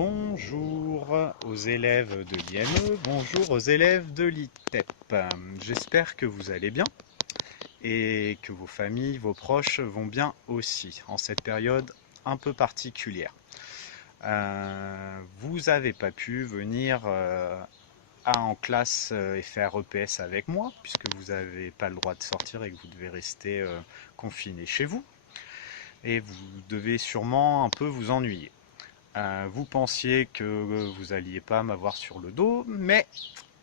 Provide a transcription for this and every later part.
Bonjour aux élèves de l'IME, bonjour aux élèves de l'ITEP. J'espère que vous allez bien et que vos familles, vos proches vont bien aussi en cette période un peu particulière. Vous n'avez pas pu venir en classe et faire EPS avec moi puisque vous n'avez pas le droit de sortir et que vous devez rester confiné chez vous. Et vous devez sûrement un peu vous ennuyer. Vous pensiez que vous alliez pas m'avoir sur le dos, mais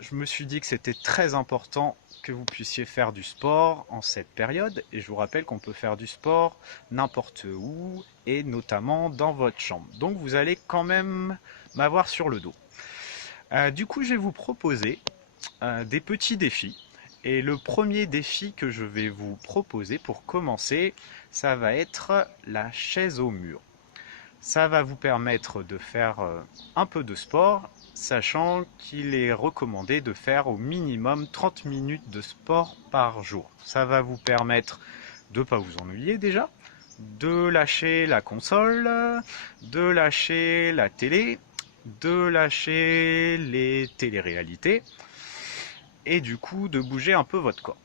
je me suis dit que c'était très important que vous puissiez faire du sport en cette période. Et je vous rappelle qu'on peut faire du sport n'importe où et notamment dans votre chambre. Donc vous allez quand même m'avoir sur le dos. Du coup, je vais vous proposer des petits défis. Et le premier défi que je vais vous proposer pour commencer, ça va être la chaise au mur. Ça va vous permettre de faire un peu de sport, sachant qu'il est recommandé de faire au minimum 30 minutes de sport par jour. Ça va vous permettre de ne pas vous ennuyer déjà, de lâcher la console, de lâcher la télé, de lâcher les téléréalités et du coup de bouger un peu votre corps.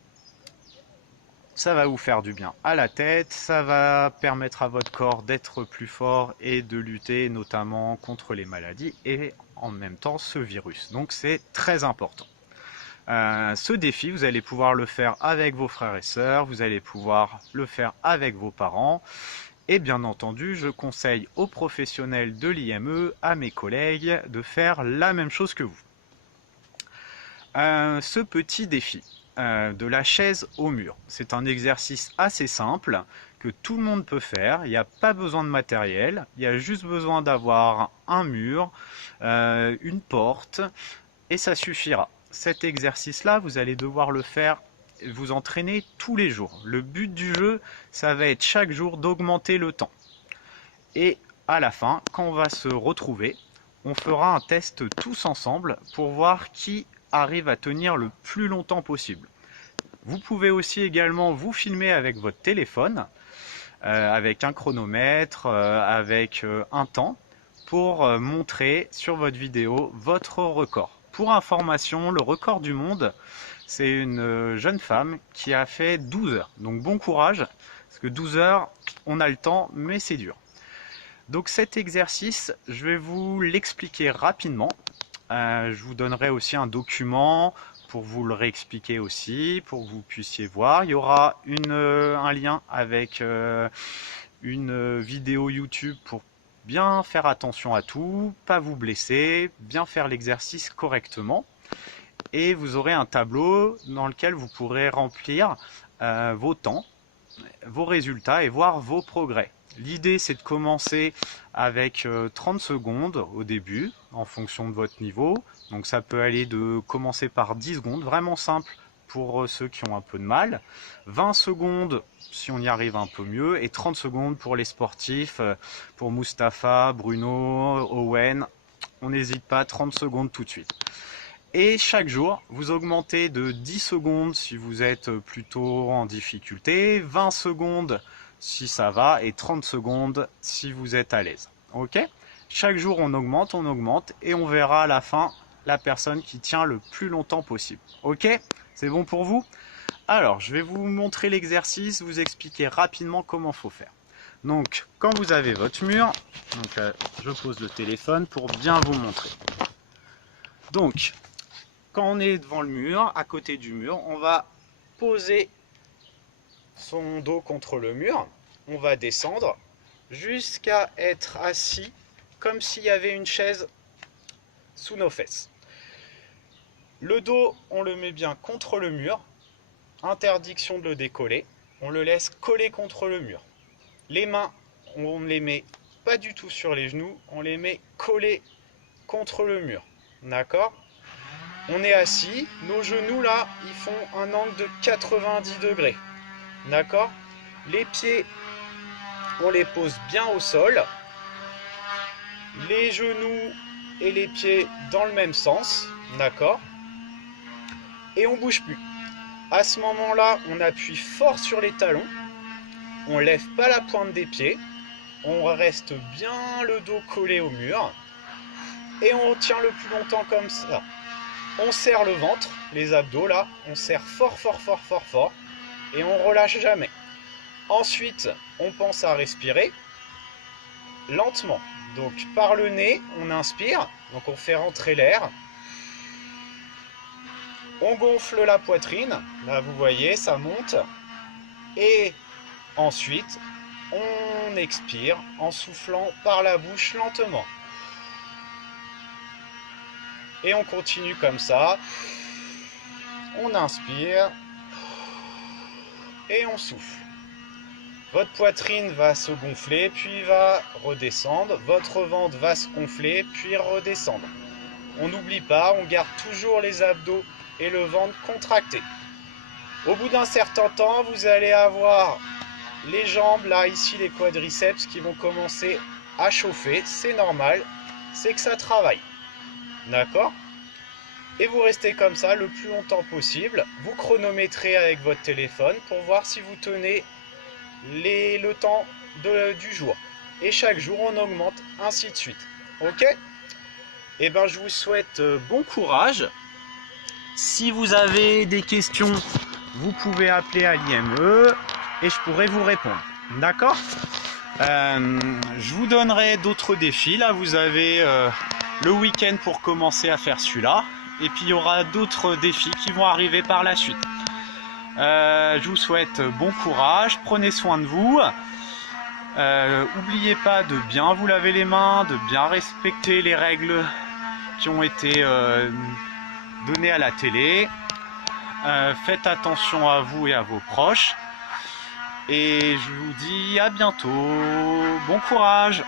Ça va vous faire du bien à la tête, ça va permettre à votre corps d'être plus fort et de lutter notamment contre les maladies et en même temps ce virus. Donc c'est très important. Ce défi, vous allez pouvoir le faire avec vos frères et sœurs, vous allez pouvoir le faire avec vos parents. Et bien entendu, je conseille aux professionnels de l'IME, à mes collègues, de faire la même chose que vous. Ce petit défi de la chaise au mur, c'est un exercice assez simple que tout le monde peut faire. Il n'y a pas besoin de matériel, il y a juste besoin d'avoir un mur, une porte et ça suffira. Cet exercice-là, vous allez devoir le faire, vous entraîner tous les jours. Le but du jeu, ça va être chaque jour d'augmenter le temps. Et à la fin, quand on va se retrouver, on fera un test tous ensemble pour voir qui arrive à tenir le plus longtemps possible. Vous pouvez aussi également vous filmer avec votre téléphone, avec un chronomètre, avec un temps, pour montrer sur votre vidéo votre record. Pour information, le record du monde, c'est une jeune femme qui a fait 12 heures. Donc bon courage, parce que 12 heures, on a le temps, mais c'est dur. Donc cet exercice, je vais vous l'expliquer rapidement. Je vous donnerai aussi un document pour vous le réexpliquer aussi, pour que vous puissiez voir. Il y aura un lien avec une vidéo YouTube pour bien faire attention à tout, pas vous blesser, bien faire l'exercice correctement. Et vous aurez un tableau dans lequel vous pourrez remplir vos temps, vos résultats et voir vos progrès. L'idée, c'est de commencer avec 30 secondes au début, en fonction de votre niveau. Donc ça peut aller de commencer par 10 secondes, vraiment simple pour ceux qui ont un peu de mal. 20 secondes si on y arrive un peu mieux. Et 30 secondes pour les sportifs, pour Mustapha, Bruno, Owen. On n'hésite pas, 30 secondes tout de suite. Et chaque jour, vous augmentez de 10 secondes si vous êtes plutôt en difficulté, 20 secondes si ça va et 30 secondes si vous êtes à l'aise. Ok? Chaque jour, on augmente et on verra à la fin la personne qui tient le plus longtemps possible. Ok? C'est bon pour vous? Alors, je vais vous montrer l'exercice, vous expliquer rapidement comment il faut faire. Donc, quand vous avez votre mur, je pose le téléphone pour bien vous montrer. Donc, quand on est devant le mur, à côté du mur, on va poser son dos contre le mur. On va descendre jusqu'à être assis comme s'il y avait une chaise sous nos fesses. Le dos, on le met bien contre le mur. Interdiction de le décoller. On le laisse coller contre le mur. Les mains, on ne les met pas du tout sur les genoux. On les met collés contre le mur. D'accord ? On est assis, nos genoux là, ils font un angle de 90 degrés. D'accord? Les pieds, on les pose bien au sol. Les genoux et les pieds dans le même sens. D'accord? Et on ne bouge plus. À ce moment-là, on appuie fort sur les talons. On ne lève pas la pointe des pieds. On reste bien le dos collé au mur. et on tient le plus longtemps comme ça. On serre le ventre, les abdos là, on serre fort fort fort fort fort et on relâche jamais. Ensuite, on pense à respirer lentement. Donc par le nez, on inspire, donc on fait rentrer l'air. On gonfle la poitrine, là vous voyez, ça monte. Et ensuite, on expire en soufflant par la bouche lentement. Et on continue comme ça. On inspire et on souffle. Votre poitrine va se gonfler, puis va redescendre. Votre ventre va se gonfler, puis redescendre. On n'oublie pas, on garde toujours les abdos et le ventre contractés. Au bout d'un certain temps, vous allez avoir les jambes, là, ici, les quadriceps qui vont commencer à chauffer. C'est normal, c'est que ça travaille. D'accord? Et vous restez comme ça le plus longtemps possible. Vous chronométrez avec votre téléphone pour voir si vous tenez le temps du jour. Et chaque jour, on augmente, ainsi de suite. Ok? Et ben, je vous souhaite bon courage. Si vous avez des questions, vous pouvez appeler à l'IME et je pourrai vous répondre. D'accord? Je vous donnerai d'autres défis. Là, vous avez le week-end pour commencer à faire celui-là. Et puis, il y aura d'autres défis qui vont arriver par la suite. Je vous souhaite bon courage. Prenez soin de vous. N'oubliez pas de bien vous laver les mains, de bien respecter les règles qui ont été données à la télé. Faites attention à vous et à vos proches. Et je vous dis à bientôt. Bon courage!